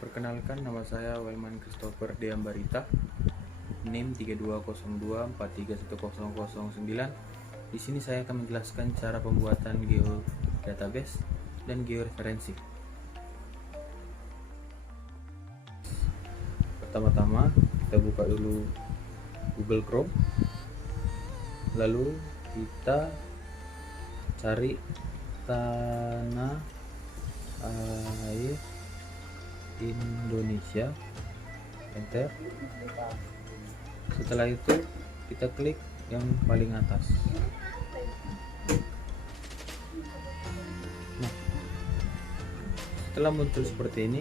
Perkenalkan, nama saya Wellman Christopher Deambarita, NIM 3202431009. Di sini saya akan menjelaskan cara pembuatan geodatabase dan georeferensi. Pertama-tama kita buka dulu Google Chrome, lalu kita cari tanah air Indonesia, enter. Setelah itu kita klik yang paling atas. Nah, setelah muncul seperti ini,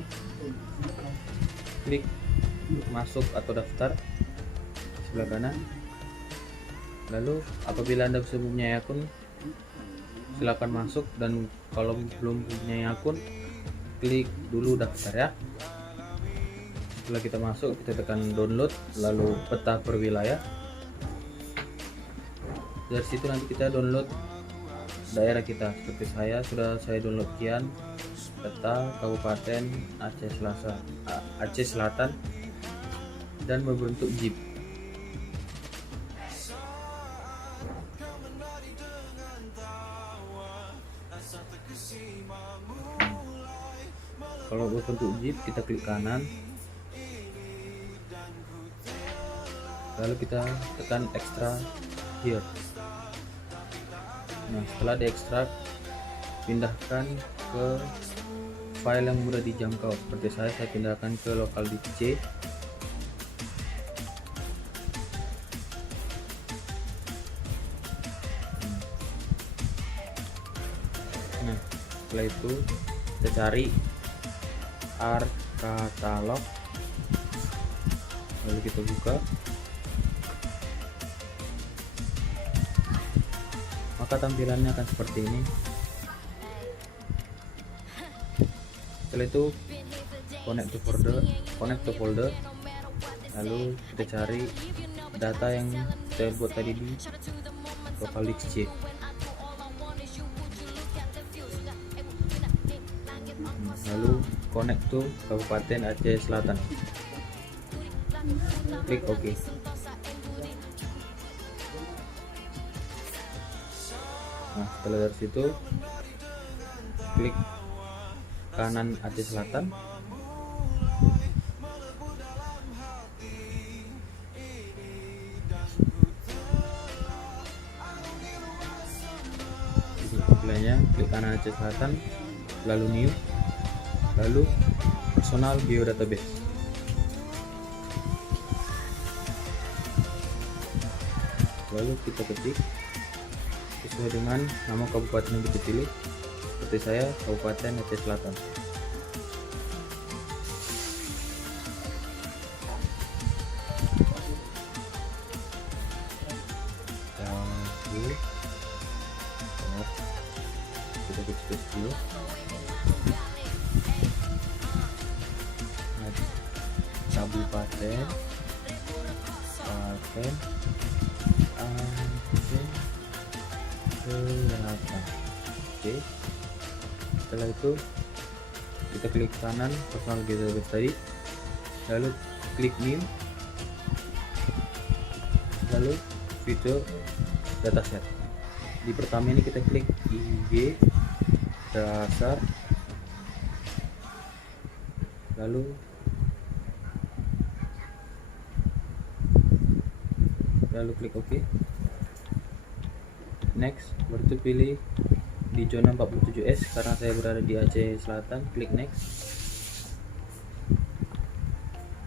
klik masuk atau daftar sebelah kanan. Lalu apabila Anda sudah mempunyai akun, silakan masuk, dan kalau belum mempunyai akun, klik dulu daftar ya. Setelah kita masuk, kita tekan download, lalu peta per wilayah. Dari situ nanti kita download daerah kita. Seperti saya download kian peta Kabupaten Aceh Selatan dan berbentuk zip. Kalau berbentuk zip, kita klik kanan, lalu kita tekan extract here. Nah, setelah diekstrak, pindahkan ke file yang mudah dijangkau. Seperti saya pindahkan ke local disk C. Nah, setelah itu kita cari ArcCatalog, lalu kita buka, maka tampilannya akan seperti ini. Setelah itu connect to folder, lalu kita cari data yang kita buat tadi di local disk C. Lalu connect to Kabupaten Aceh Selatan, klik OK. Nah, setelah dari situ klik kanan Aceh Selatan, tampilannya klik kanan Aceh Selatan, lalu new, lalu personal geodatabase. Lalu kita ketik sesuai dengan nama kabupaten yang kita pilih. Seperti saya, Kabupaten Aceh Selatan. Lalu kita klik dulu. Kabupaten Aceh Selatan. Oke. Setelah itu kita klik kanan personal geodatabase tadi, lalu klik new, lalu fitur dataset. Di pertama ini kita klik IG dasar, lalu klik OK. Next, baru pilih di zona 47S karena saya berada di Aceh Selatan, klik next.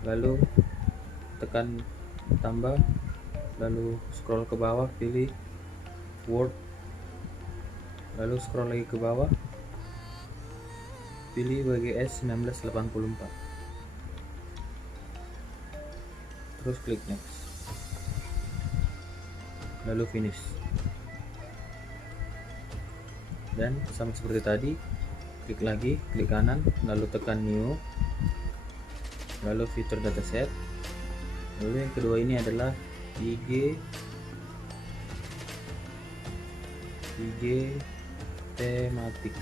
Lalu tekan tambah, lalu scroll ke bawah, pilih Word, lalu scroll lagi ke bawah, pilih WGS 1984, terus klik next, lalu finish. Dan sama seperti tadi, klik lagi, klik kanan, lalu tekan new, lalu fitur dataset. Lalu yang kedua ini adalah IG tematik.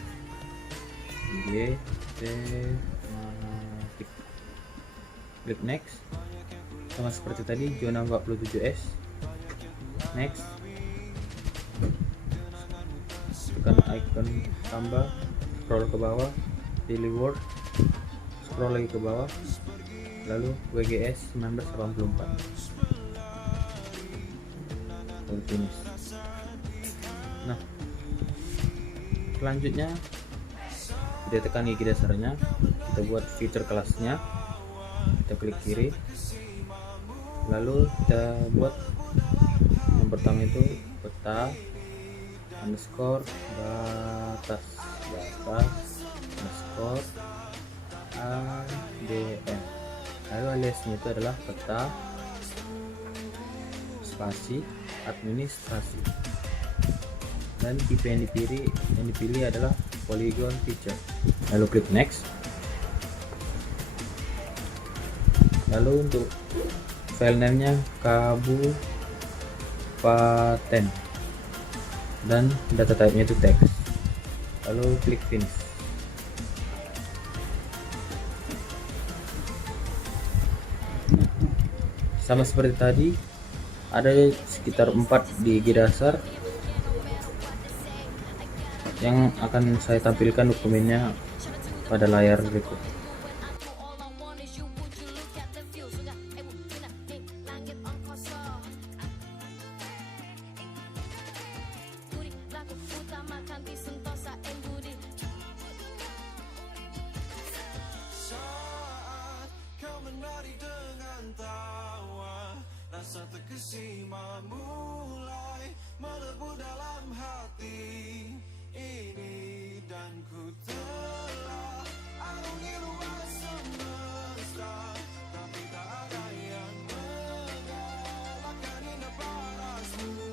klik next. Sama seperti tadi, zona 47S. Next, tekan icon tambah, scroll ke bawah, pilih word, scroll lagi ke bawah, lalu WGS 1984, lalu finish. Nah, selanjutnya kita tekan gigi dasarnya, kita buat feature kelasnya, kita klik kiri, lalu kita buat yang pertama itu peta underscore batas underscore ADM, lalu aliasnya itu adalah peta spasi administrasi, dan tipe yang dipilih adalah polygon feature, lalu klik next. Lalu untuk file name-nya kabupaten dan data type-nya itu text, lalu klik finish. Sama seperti tadi, ada sekitar 4 di gigi dasar yang akan saya tampilkan dokumennya pada layar berikut. Rasa terkesima mulai melebu dalam hati ini, dan ku telah arungi luas semesta, tapi tak ada yang mengalahkan indah parasmu.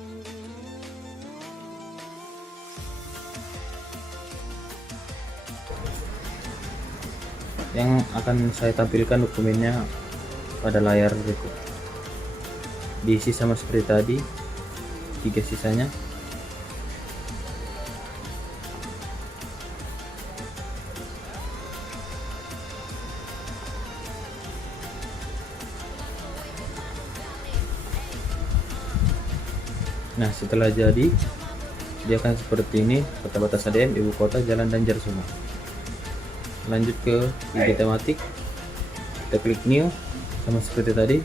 Yang akan saya tampilkan dokumennya pada layar berikut. Diisi sama seperti tadi, 3 sisanya. Nah, setelah jadi, dia akan seperti ini: peta batas ADM, ibu kota, jalan, dan jar sungai. Lanjut ke ide tematik, kita klik new, sama seperti tadi,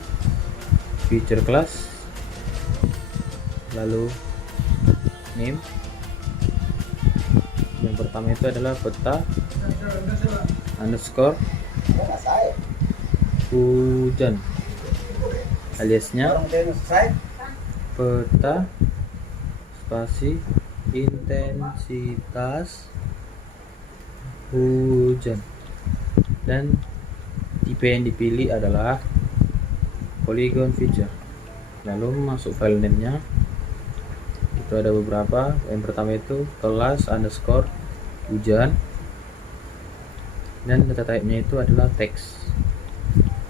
feature class, lalu name. Yang pertama itu adalah peta underscore hujan, aliasnya peta spasi intensitas hujan, dan tipe yang dipilih adalah polygon feature. Lalu masuk file name-nya, itu ada beberapa. Yang pertama itu kelas underscore hujan, dan data type-nya itu adalah teks.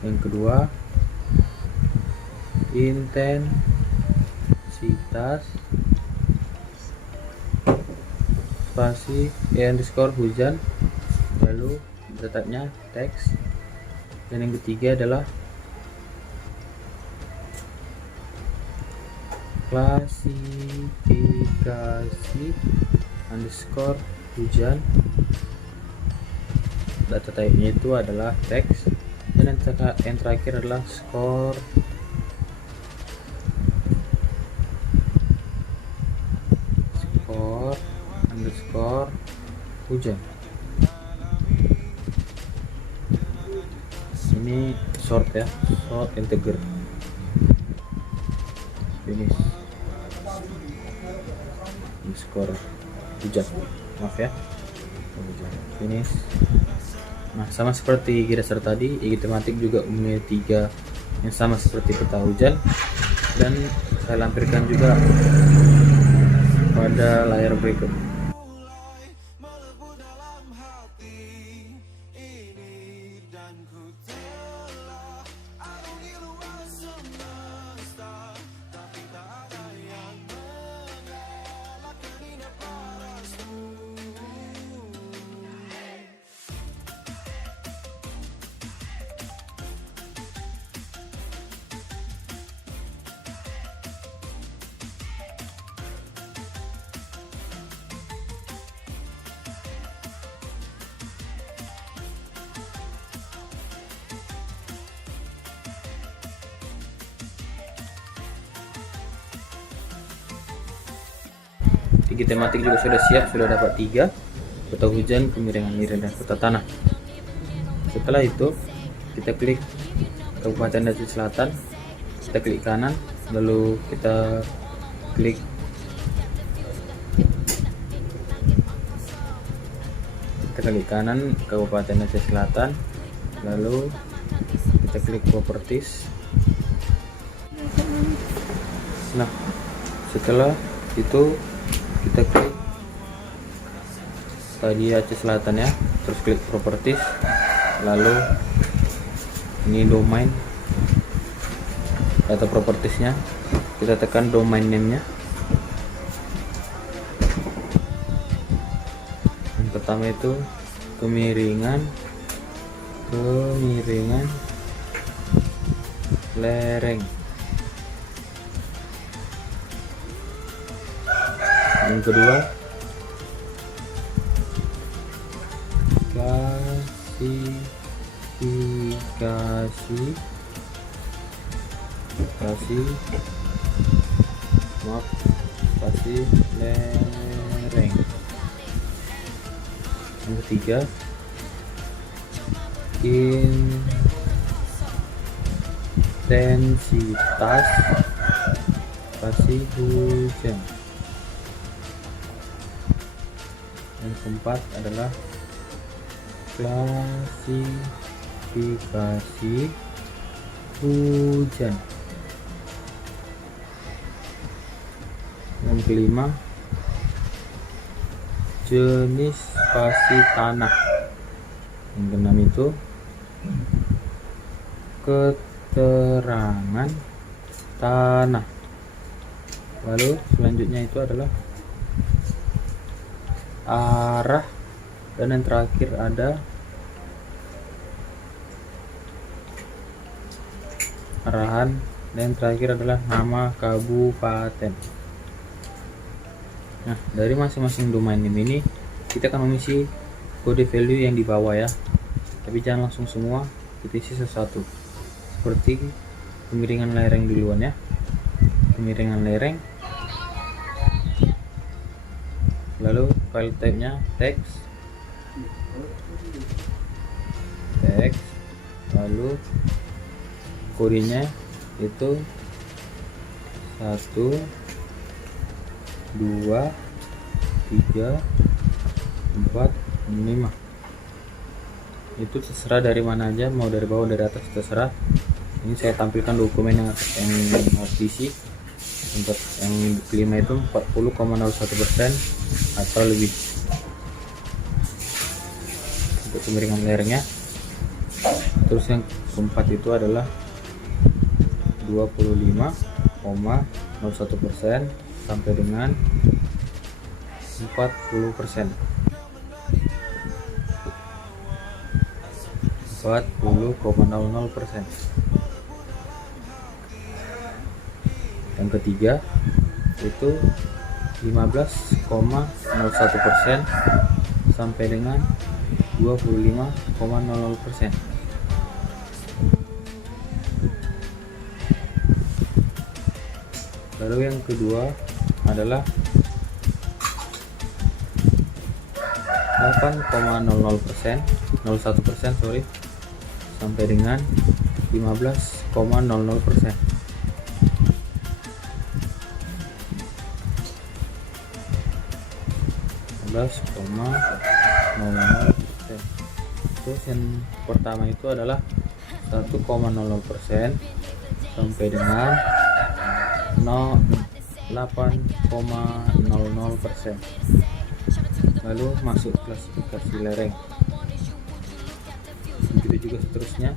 Yang kedua intensitas spasi underscore hujan, lalu data type-nya teks. Dan yang ketiga adalah klasifikasi underscore hujan, data type-nya itu adalah teks. Dan yang terakhir adalah score underscore hujan. Ini short ya, short integer. Finish underscore hujan, maaf ya, hujan. Finish. Nah, sama seperti gigi dasar tadi, gigi tematik juga memiliki 3 yang sama seperti peta hujan, dan saya lampirkan juga pada layar berikut. Segi tematik juga sudah siap, sudah dapat 3, peta hujan, kemiringan air, dan peta tanah. Setelah itu kita klik Kabupaten Aceh Selatan, kita klik kanan, lalu kita klik kanan Kabupaten Aceh Selatan, lalu kita klik properties. Nah, setelah itu kita klik tadi Aceh Selatan ya, terus klik properties, lalu ini domain data propertiesnya, kita tekan domain name nya. Yang pertama itu kemiringan lereng. Yang kedua klasifikasi lereng. Yang ketiga intensitas hujan. Yang keempat adalah klasifikasi hujan. Yang kelima jenis spasi tanah. Yang keenam itu keterangan tanah. Lalu selanjutnya itu adalah arah, dan yang terakhir ada arahan, dan yang terakhir adalah nama kabupaten. Nah, dari masing-masing domain name ini kita akan mengisi kode value yang di bawah ya, tapi jangan langsung semua, kita isi satu-satu. Seperti kemiringan lereng duluan ya, kemiringan lereng, lalu file type nya text, lalu kodenya itu 1, 2, 3, 4, 5. Itu terserah dari mana aja, mau dari bawah dari atas terserah. Ini saya tampilkan dokumen yang harus diisi. Untuk yang kelima itu 40,01% atau lebih. Untuk kemiringan lerengnya. Terus yang keempat itu adalah 25,01% sampai dengan 40%. 40,00%. Yang ketiga itu 15,01% sampai dengan 25,00%. Lalu yang kedua adalah 8,00%, 01% sorry, sampai dengan 15,00%. Terus yang pertama itu adalah 1,00% sampai dengan 8,00%. Lalu masuk klasifikasi lereng. Begitu juga seterusnya,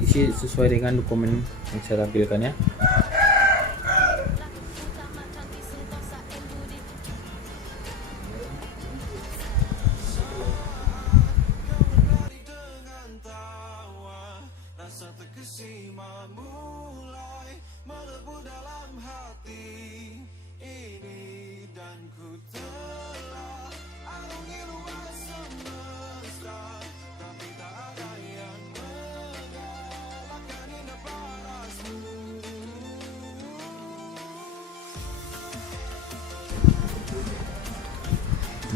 isi sesuai dengan dokumen yang saya tampilkan ya. dengan tawa, rasa terkesima mulai melebu dalam hati ini, dan ku telah arungi luas semesta, tapi tak ada yang mengalahkan indah parasmu.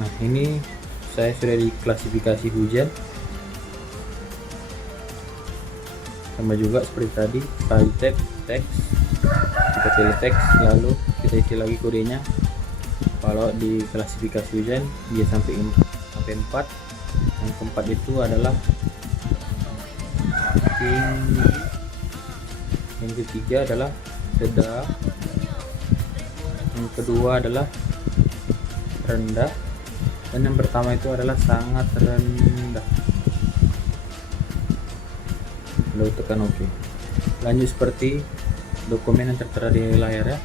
Nah, ini saya sudah di klasifikasi hujan, sama juga seperti tadi, file tab text, kita pilih teks, lalu kita isi lagi kodenya. Kalau di klasifikasi hujan dia sampai 4. Yang keempat itu adalah tinggi, yang ketiga adalah sedang, yang kedua adalah rendah, dan yang pertama itu adalah sangat rendah. Lalu tekan OK. Lanjut seperti dokumen yang tertera di layar ya.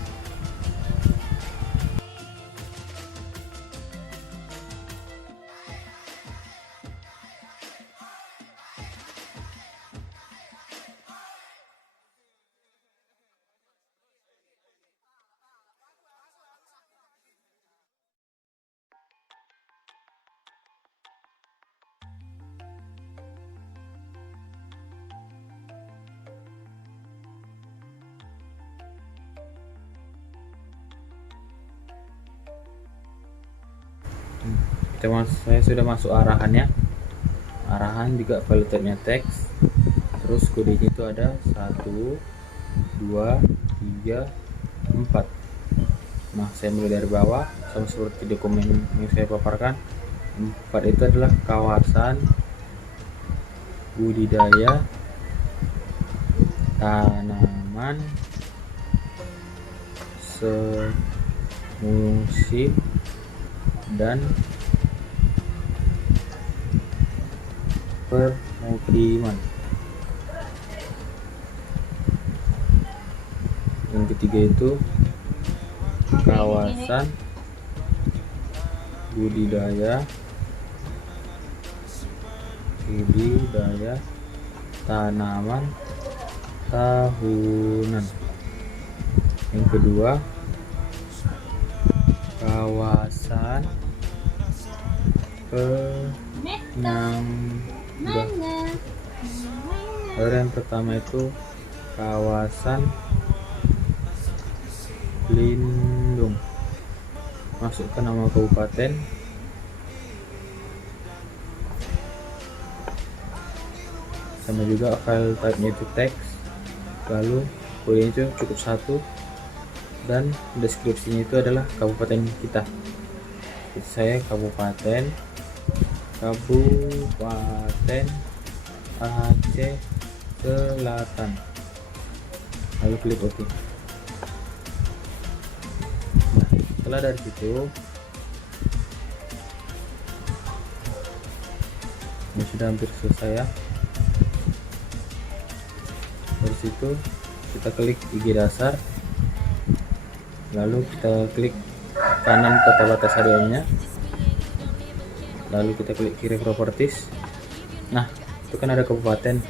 Saya sudah masuk arahannya. Arahan juga file tabnya teks, terus kodenya itu ada 1 2 3 4. Nah, saya mulai dari bawah sama seperti dokumen yang saya paparkan. 4 itu adalah kawasan budidaya tanaman semusim dan permukiman. Yang ketiga itu kawasan budidaya tanaman tahunan. Yang kedua kawasan penangga. Lalu yang pertama itu kawasan lindung. Masukkan nama kabupaten, sama juga file type-nya itu teks, lalu kodenya itu cukup 1, dan deskripsinya itu adalah kabupaten kita. Saya Kabupaten Aceh Selatan, lalu klik OK. Nah, setelah dari situ ini sudah hampir selesai ya. Dari situ kita klik IG dasar, lalu kita klik kanan peta batas hariannya, lalu kita klik kiri properties. Nah, itu kan ada kabupaten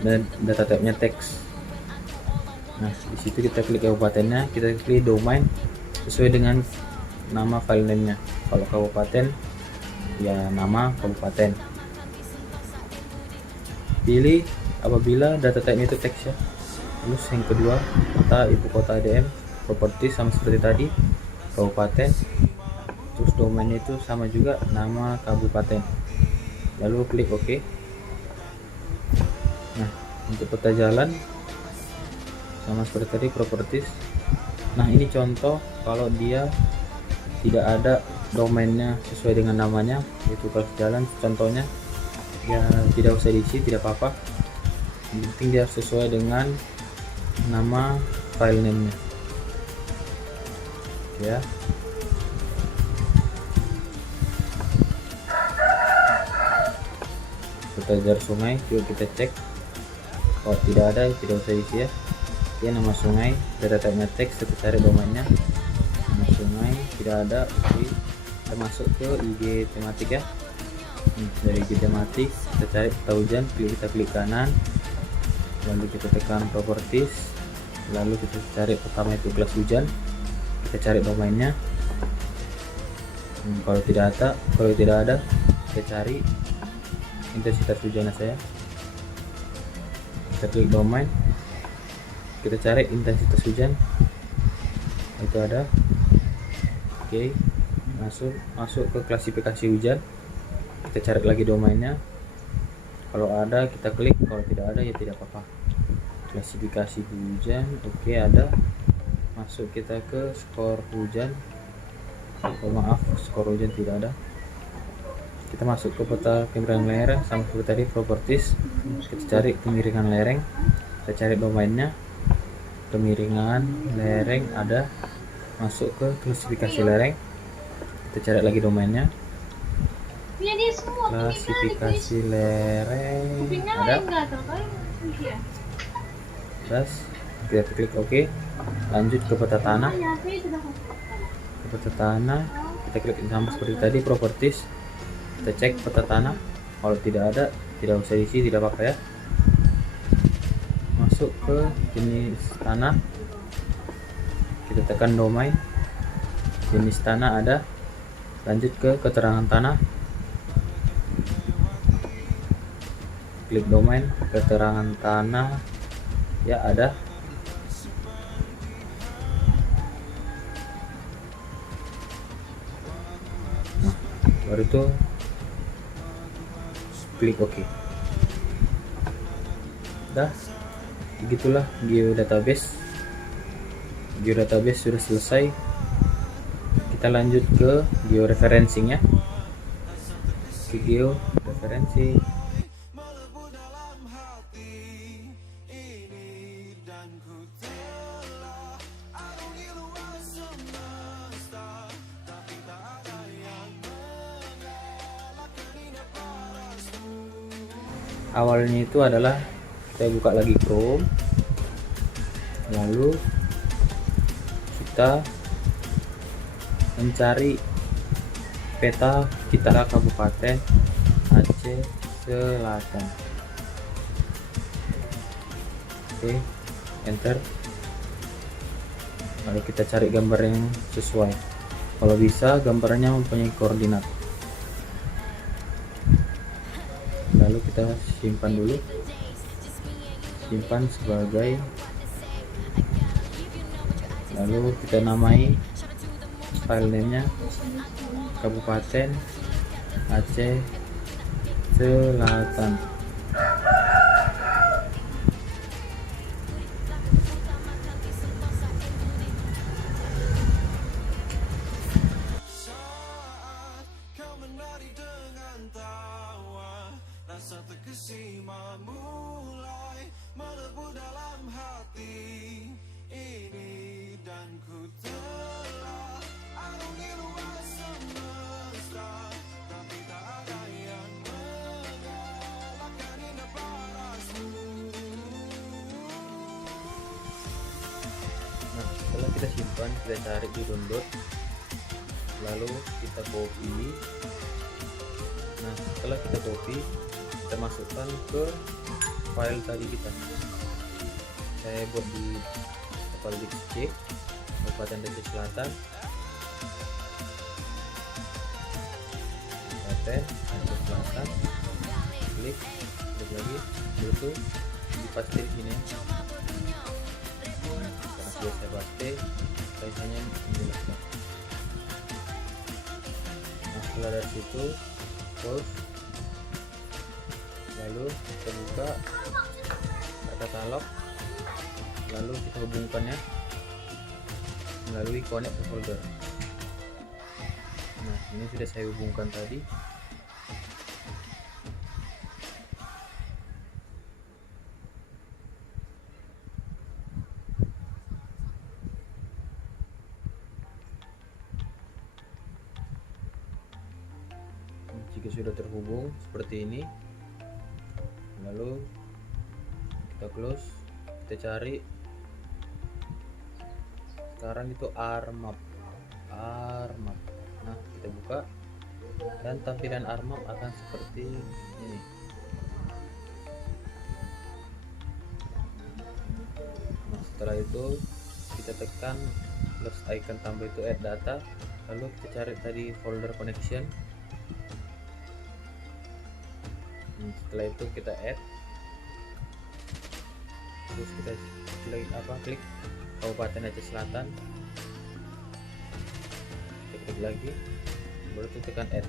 dan data type-nya teks. Nah, di situ kita klik kabupatennya, kita klik domain sesuai dengan nama file name-nya. Kalau kabupaten ya nama kabupaten. Pilih apabila data type-nya itu teks ya. Terus yang kedua, kota ibu kota ADM, properties sama seperti tadi, kabupaten. Terus domainnya itu sama juga nama kabupaten, lalu klik OK. Nah, untuk peta jalan sama seperti tadi, properties. Nah, ini contoh kalau dia tidak ada domainnya sesuai dengan namanya, yaitu kelas jalan. Contohnya ya tidak usah diisi, tidak apa-apa, yang penting dia sesuai dengan nama file name-nya ya. Peta sungai juga kita cek, kalau tidak ada tidak usah isi ya. Dia nama sungai, data type-nya teks, kita cari domainnya nama sungai, tidak ada. Oke, kita masuk ke IG tematik ya. Dari IG tematik kita cari peta hujan, kita klik kanan, lalu kita tekan properties, lalu kita cari pertama itu kelas hujan, kita cari domainnya. Kalau tidak ada kita cari intensitas hujannya saya. Kita klik domain, kita cari intensitas hujan, itu ada. Oke, masuk ke klasifikasi hujan, kita cari lagi domainnya, kalau ada kita klik, kalau tidak ada ya tidak apa-apa. Klasifikasi hujan, oke, ada. Masuk kita ke skor hujan, oh maaf, skor hujan tidak ada. Kita masuk ke peta kemiringan lereng sama seperti tadi, properties, kita cari kemiringan lereng, kita cari domainnya, kemiringan lereng ada. Masuk ke klasifikasi lereng, kita cari lagi domainnya, klasifikasi lereng ada. Terus kita klik OK, lanjut ke peta tanah. Ke peta tanah kita klik sama seperti tadi, properties, kita cek peta tanah, kalau tidak ada tidak usah isi, tidak apa-apa ya. Masuk ke jenis tanah, kita tekan domain, jenis tanah ada. Lanjut ke keterangan tanah, klik domain, keterangan tanah ya ada. Nah, baru itu klik OK. Dah, begitulah geodatabase. Geodatabase sudah selesai. Kita lanjut ke georeferencing ya. Ke georeferencing. melebu dalam hati ini, dan ku telah arungi luas semesta, tapi tak ada yang mengalahkan indah parasmu. Awalnya itu adalah saya buka lagi Chrome, lalu kita mencari peta Citara Kabupaten Aceh Selatan. Oke, enter. Lalu kita cari gambar yang sesuai, kalau bisa gambarnya mempunyai koordinat. Lalu kita simpan dulu, simpan sebagai, lalu kita namai file name-nya Kabupaten Aceh Selatan. Saat kau menari dengan tawa, rasa terkesima mulai melebu dalam hati ini, dan ku telah arungi luas semesta, tapi tak ada yang mengalahkan indah parasmu. Nah, setelah kita simpan, kita cari di download, lalu kita copy. Nah, setelah kita copy, kita masukkan ke file tadi kita. Saya buat di local disk C, Kabupaten Aceh Selatan, Kabupaten Aceh Selatan, klik lagi, itu dipaste di sini. Karena sudah saya paste, saya hanya menjelaskan. Nah, setelah dari situ close, lalu kita buka katalog, lalu kita hubungkannya melalui connect to folder. Nah, ini sudah saya hubungkan tadi. Jika sudah terhubung seperti ini, lalu kita close, kita cari sekarang itu ARMAP. Nah, kita buka dan tampilan ARMAP akan seperti ini. Nah, setelah itu kita tekan plus icon tambah itu add data, lalu kita cari tadi folder connection. Setelah itu kita add, terus kita klik Kabupaten Aceh Selatan, kita klik lagi, baru tuh tekan add.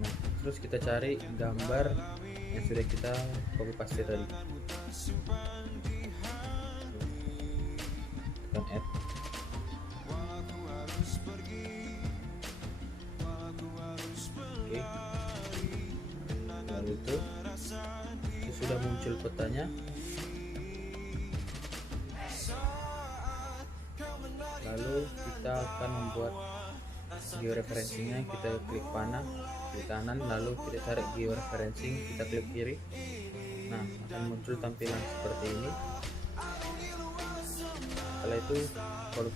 Nah, terus kita cari gambar yang sudah kita copy paste tadi, tekan add. Oke, lalu itu sudah muncul petanya. Lalu kita akan membuat georeferencingnya. Kita klik panah, klik kanan, lalu kita tarik georeferencing, kita klik kiri. Nah, akan muncul tampilan seperti ini. Setelah itu baru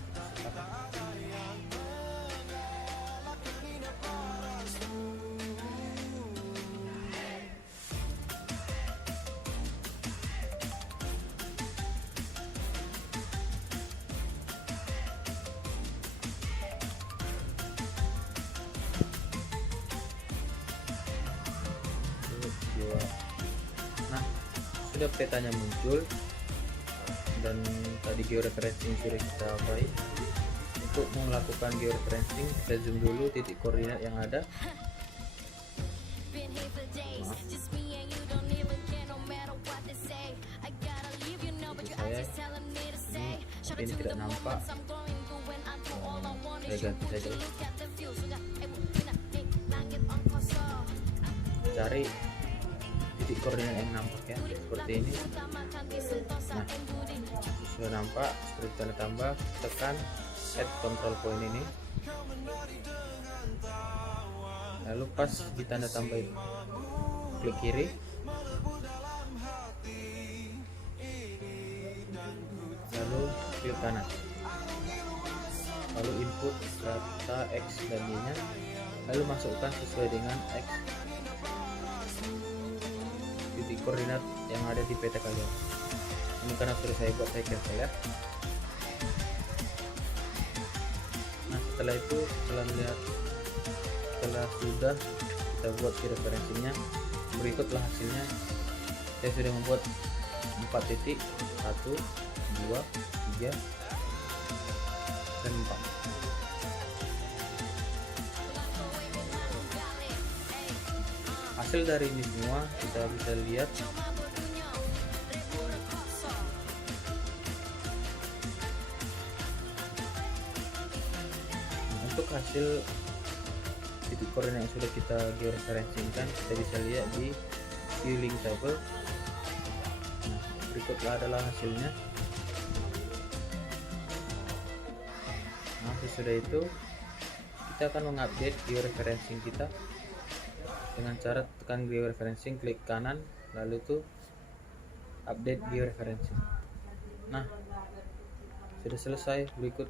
nah, sudah petanya muncul dan tadi georeferencing sudah kita apply. Untuk melakukan georeferencing, kita zoom dulu titik koordinat yang ada. Ini tidak nampak. Saya ganti saja. Cari titik koordinat yang nampak ya, seperti ini. Nah, sudah nampak, seperti tanda tambah, tekan add control point ini, lalu pas di tanda tambah itu klik kiri, lalu klik kanan, lalu input data X dan Y nya, lalu masukkan sesuai dengan X titik koordinat yang ada di peta kalian. Ini karena sudah saya buat, saya cancel ya. Nah, setelah itu, setelah sudah kita buat referensinya, berikutlah hasilnya. Saya sudah membuat 4 titik, 1, 2, 3, dan 4. Hasil dari ini semua kita bisa lihat. Untuk hasil titik koordinat yang sudah kita georeferencingkan, kita bisa lihat di view link table. Nah, berikutlah adalah hasilnya. Nah, sesudah itu kita akan mengupdate georeferencing kita dengan cara tekan georeferencing, klik kanan, lalu itu update georeferencing. Nah, sudah selesai. Berikut